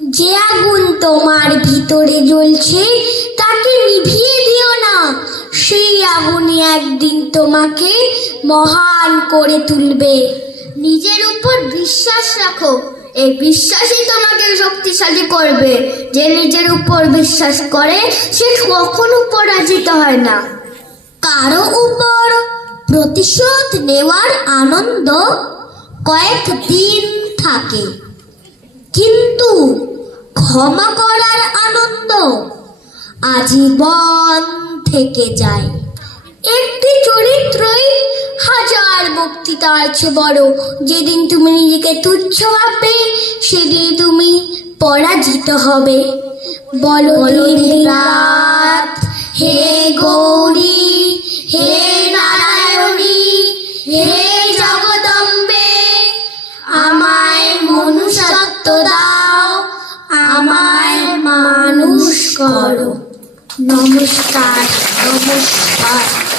যে আগুন তোমার ভিতরে জ্বলছে তাকে নিভিয়ে দিও না। সেই আগুনই একদিন তোমাকে মহান করে তুলবে। নিজের উপর বিশ্বাস রাখো, এই বিশ্বাসই তোমাকে শক্তিশালী করবে। যে নিজের উপর বিশ্বাস করে সে কখনো পরাজিত হয় না। কারো উপর প্রতিশোধ নেওয়ার আনন্দ কয়েকদিন থাকে, কিন্তু ক্ষমা করার আনন্দ আজীবন থেকে যায়। একটি চরিত্রই হাজার বক্তৃতার চেয়ে বড়। যেদিন তুমি নিজেকে তুচ্ছ ভাববে সেদিন তুমি পরাজিত হবে। বলো দিন রাত, হে গৌরী, হে নারায়ণী, হে জগদম্বে, আমায় মনুষ্যত্ব দাও, আমায় মানুষ করো। নমস্কার, নমস্কার।